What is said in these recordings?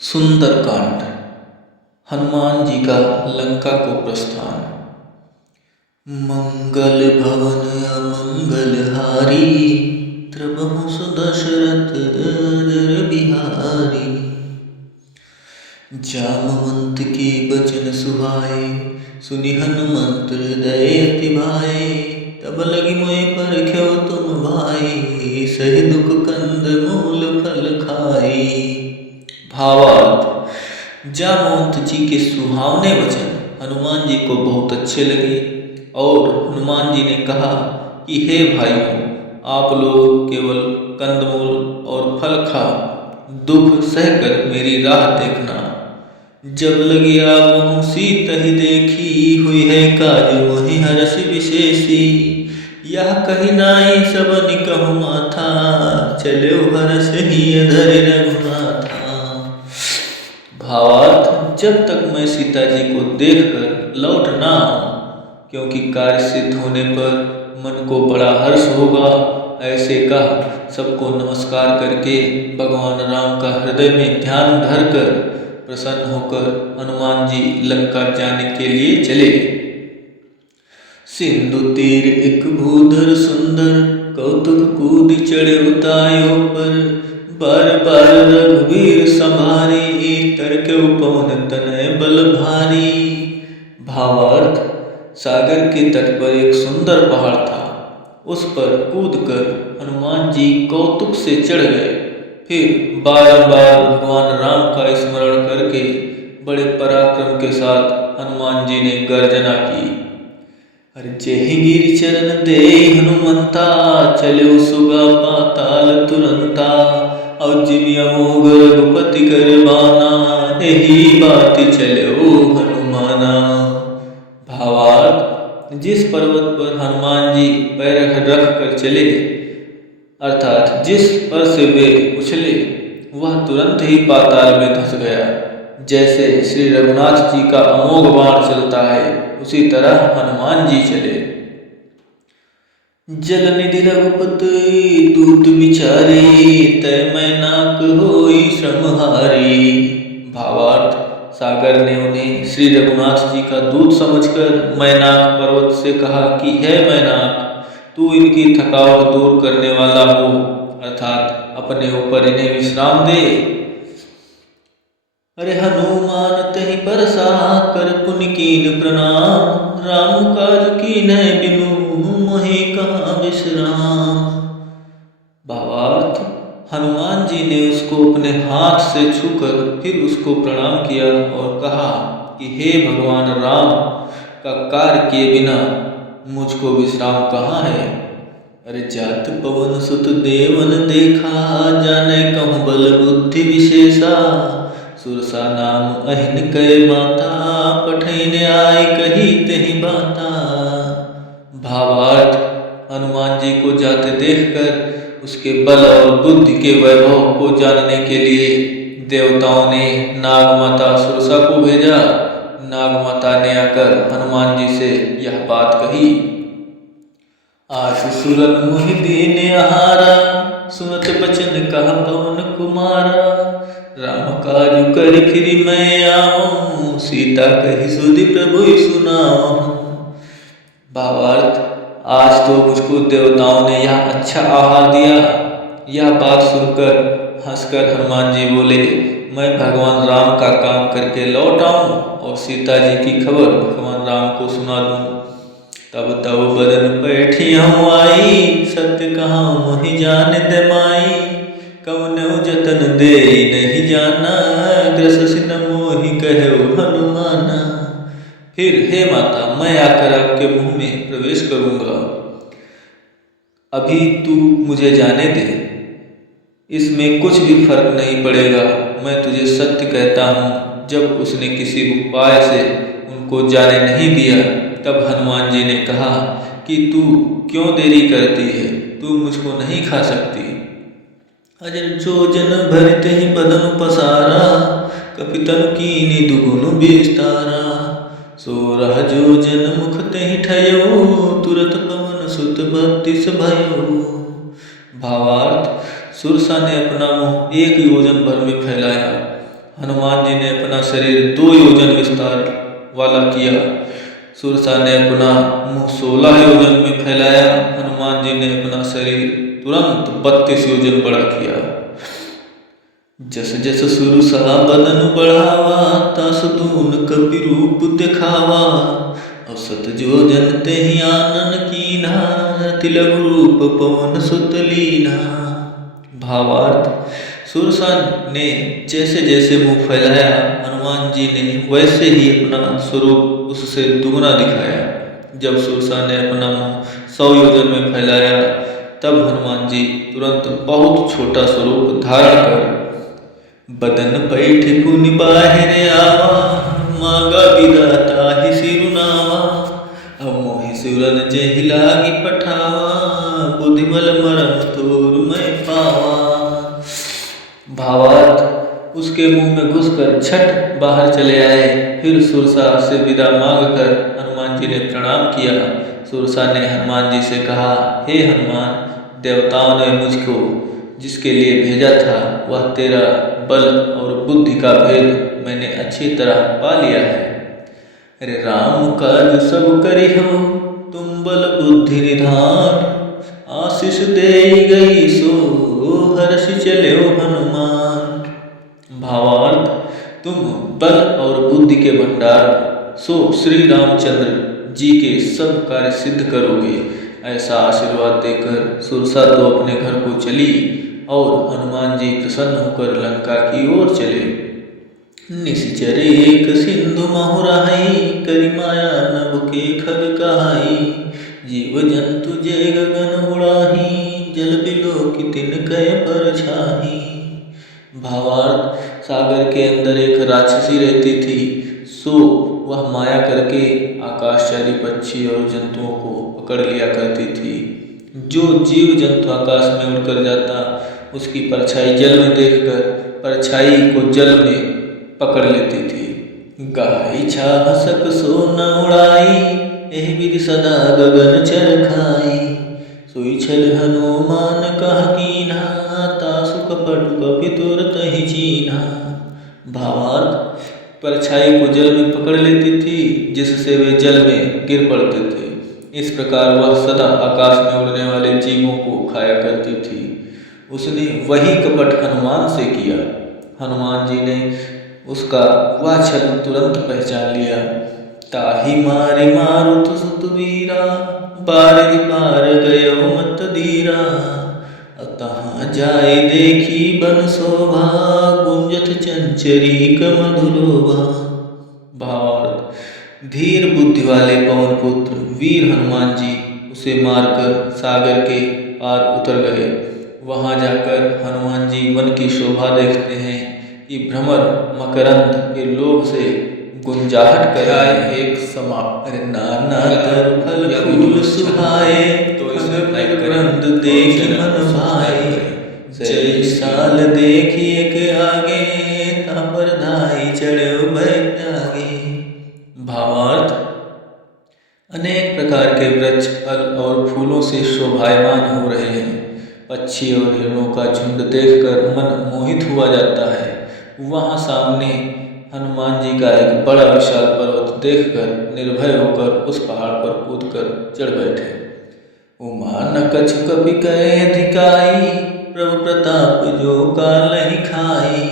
सुंदरकांड। हनुमान जी का लंका को प्रस्थान। मंगल भवन अमंगल हारी, त्रबहु सुदशरथ अजर बिहारी। जामवंत के बचन सुहाए, सुनि हनुमंत हृदय अति भाए। तब लगी मोहि परख्यो तुम भाई, सहि दुख कंद मूल फल खाई। भावार्थ: जामवंत जी के सुहावने वचन हनुमान जी को बहुत अच्छे लगे और हनुमान जी ने कहा कि हे भाइयों, आप लोग केवल कंदमूल और फल खा दुख सहकर मेरी राह देखना। जब लगी आवहु सीत ही देखी, हुई है काज मोहि हर्ष विशेषी। यह कही नाई सब निकहु माथा, चलो हर्ष ही धरि रघुनाथा। भावार्थ: जब तक मैं सीता जी को देखकर लौट ना आऊं, क्योंकि कार्य सिद्ध होने पर मन को बड़ा हर्ष होगा। ऐसे कह सबको नमस्कार करके भगवान राम का हृदय में ध्यान धरकर प्रसन्न होकर हनुमान जी लंका जाने के लिए चले। सिंधु तीर एक भूधर सुंदर, कौतुक कूद चढ़े उतायो पर। बार बार रघुवीर संभारी, तरके पवन तनय बल भारी। भावार्थ: सागर के तट पर एक सुंदर पहाड़ था। उस पर कूदकर हनुमान जी कौतुक से चढ़ गए। फिर बारंबार भगवान राम का स्मरण करके बड़े पराक्रम के साथ हनुमान जी ने गर्जना की। अरे जेहि गिरि चरण देई हनुमंता, चलो सुगा पाताल तुरंता। और जिमि अमोघ रघुपति कर बाना, यही बात चलो हनुमाना। भावार्थ: जिस पर्वत पर हनुमान जी पैर रख कर चले, अर्थात जिस पर से वे उछले, वह तुरंत ही पाताल में धंस गया। जैसे श्री रघुनाथ जी का अमोघ बाण चलता है, उसी तरह हनुमान जी चले। जल निधि रघुपति दूत बिचारी, तय मैनाक होई श्रमहारी। भावार्थ: सागर ने उन्हें श्री रघुनाथ जी का दूत समझकर मैनाक पर्वत से कहा कि हे मैनाक, तू इनकी थकावट दूर करने वाला हो, अर्थात अपने ऊपर इन्हें विश्राम दे। अरे हनुमान तहि बरसा कर पुनि कीन प्रणाम, राम काज कीन्ह बिनु मोहि कहाँ विश्राम। भावार्थ: हनुमान जी ने उसको अपने हाथ से छूकर फिर उसको प्रणाम किया और कहा कि हे भगवान राम, का कार्य किए बिना मुझको विश्राम कहाँ है। अरे जात पवन सुत देवन देखा, जाने कहूँ बल बुद्धि विशेषा। सुरसा नाम अहिन कै माता, पठैन आय कही तहि बाता। भावार्थ: हनुमान जी को जाते देखकर उसके बल और बुद्धि के वैभव को जानने के लिए देवताओं ने नाग माता सुरसा को भेजा। नाग माता ने आकर हनुमान जी से यह बात कही। आस सुरन मुहि दीन आहारा, सुनत बचन कहा पवन कुमारा। राम काज कर फिर मैं आऊं, सीता कही सुधि प्रभु सुनाऊं। भावार्थ: आज तो मुझको देवताओं ने यह अच्छा आहार दिया। यह बात सुनकर हंसकर हनुमान जी बोले, मैं भगवान राम का काम करके लौट आऊं और सीता जी की खबर भगवान राम को सुना दूं। तब तब बदन पैठियाँ आई, सत्य कहाँ मोहि जान दे माई। कवनहु जतन दे नहीं जाना, ग्रससि न मोहि कहु हनुमाना। फिर हे माता, मैं आकर आपके मुंह में प्रवेश करूंगा। अभी तू मुझे जाने दे, इसमें कुछ भी फर्क नहीं पड़ेगा। मैं तुझे सत्य कहता हूँ, जब उसने किसी उपाय से उनको जाने नहीं दिया, तब हनुमान जी ने कहा कि तू क्यों देरी करती है, तू मुझको नहीं खा सकती। अजर जो जन भरते ही बदन पसारा, कपितन कीनी दुगुन विस्तारा। सो रह जो जन मुख तेहि ठयो, तुरत पवन सुत बत्तीस भयो। भावार्थ: सुरसा ने अपना मुंह एक योजन भर में फैलाया हनुमान जी ने अपना शरीर 2 योजन विस्तार वाला किया। सुरसा ने अपना मुंह 16 योजन में फैलाया। हनुमान जी ने अपना शरीर तुरंत 32 योजन बड़ा किया। जस जस सुरसा बदन बढ़ावा, तस तून कपि रूप दिखावा। औसत जोजन तेहि आनन कीन्हा, तिलक रूप पवन सुत लीन्हा। भावार्थ, सुरसा ने जैसे जैसे मुंह फैलाया, हनुमान जी ने वैसे ही अपना स्वरूप उससे दुगना दिखाया। जब सुरसा ने अपना मुंह 100 योजन में फैलाया, तब हनुमान जी तुरंत बहुत छोटा स्वरूप धारण कर बदन पैठ पुनि बाहिर आवा, मांगा विधाता ही सिरुनावा। अब मोहि सुरन जेहि लागी पठावा, बुद्धिबल मरम तोर मैं पावा। भावार्थ, उसके मुंह में घुसकर छठ बाहर चले आए। फिर सुरसा से विदा मांगकर हनुमान जी ने प्रणाम किया। सुरसा ने हनुमान जी से कहा, हे हनुमान, देवताओं ने मुझको जिसके लिए भेजा था, वह तेरा बल और बुद्धि का भेद मैंने अच्छी तरह पा लिया है। अरे राम काज सब करिहो, तुम बल बुद्धि निधान। आशीष दे गई सो हर्ष चलो हनुमान। भावार्थ, तुम बल और बुद्धि के भंडार, सो श्री रामचंद्र जी के सब कार्य सिद्ध करोगे। ऐसा आशीर्वाद देकर सुरसा तो अपने घर को चली और हनुमान जी प्रसन्न होकर लंका की ओर चले। निश्चर एक सिंधु महुराई, करि माया नभ के खग कहाई। जीव जंतु जे गगन उड़ाही, जल बिलो की तिनकै परछाही। भावार्थ, सागर के अंदर एक राक्षसी रहती थी। सो वह माया करके आकाशचारी पक्षी और जंतुओं को पकड़ लिया करती थी। जो जीव जंतु आकाश में उड़कर जाता, उसकी परछाई जल में देखकर परछाई को जल में पकड़ लेती थी। गाई छाह सक सो न उड़ाई, एहि विधि सदा गगन चर खाई। सोई छल हनुमान कह कीन्हा, तासु कपट कपि तुरत ही चीन्हा। भावार्थ, परछाई को जल में पकड़ लेती थी, जिससे वे जल में गिर पड़ते थे। इस प्रकार वह सदा आकाश में उड़ने वाले जीवों को खाया करती थी। उसने वही कपट हनुमान से किया। हनुमान जी ने उसका वह छल तुरंत पहचान लिया। ताहि मारि मारुत सुत वीरा, बारिधि पार गयो मत धीरा। तहाँ जाय देखी बन शोभा, गुंजत चंचरी मधुरोभा। भावार्थ, धीर बुद्धि वाले पवन पुत्र वीर हनुमान जी उसे मारकर सागर के पार उतर गए। वहां जाकर हनुमान जी वन की शोभा देखते हैं कि भ्रमर मकरंद के लोभ से गुंजाहट कराए एक समाप्त। अरे नाना तर फल फूल सुहाए, तो इसे मकरंद देखि मन भाए। जय साल देखी एक आगे, तापर धाई चढ़ो भय त्यागे। भावार्थ, अनेक प्रकार के वृक्ष फल और फूलों से शोभायमान हो रहे हैं। पक्षी और हिरणों का झुंड देखकर मन मोहित हुआ जाता है। वहां सामने हनुमान जी का एक बड़ा विशाल पर्वत देखकर निर्भय होकर उस पहाड़ पर कूदकर चढ़ बैठे। उमा न कछु कपि कहे अधिकाई, प्रभु प्रताप जो कालहि खाई।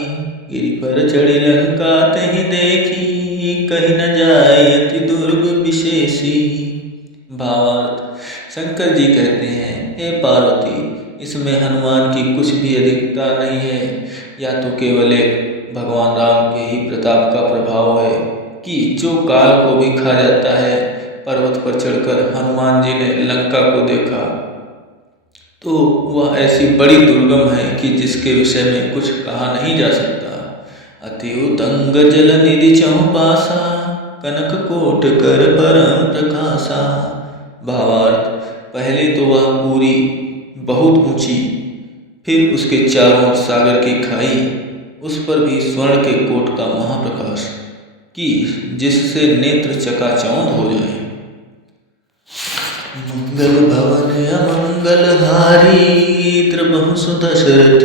गिरि पर चढ़ी लंका तहि देखी, कहीं न जाए अति दुर्ग विशेषी। भावार्थ, शंकर जी कहते हैं, हे पार्वती, इसमें हनुमान की कुछ भी अधिकता नहीं है। या तो केवल एक भगवान राम के ही प्रताप का प्रभाव है कि जो काल को भी खा जाता है। पर्वत पर चढ़कर हनुमान जी ने लंका को देखा तो वह ऐसी बड़ी दुर्गम है कि जिसके विषय में कुछ कहा नहीं जा सकता। अति उतंग जल निधि चौपासा, कनक कोट कर परम प्रकाशा। भावार्थ, पहले तो वह पूरी बहुत ऊंची, फिर उसके चारों ओर सागर की खाई, उस पर भी स्वर्ण के कोट का महाप्रकाश कि जिससे नेत्र चकाचौंध हो जाए। मंगल भवन अमंगल हारी, त्रबहु सुदशरथ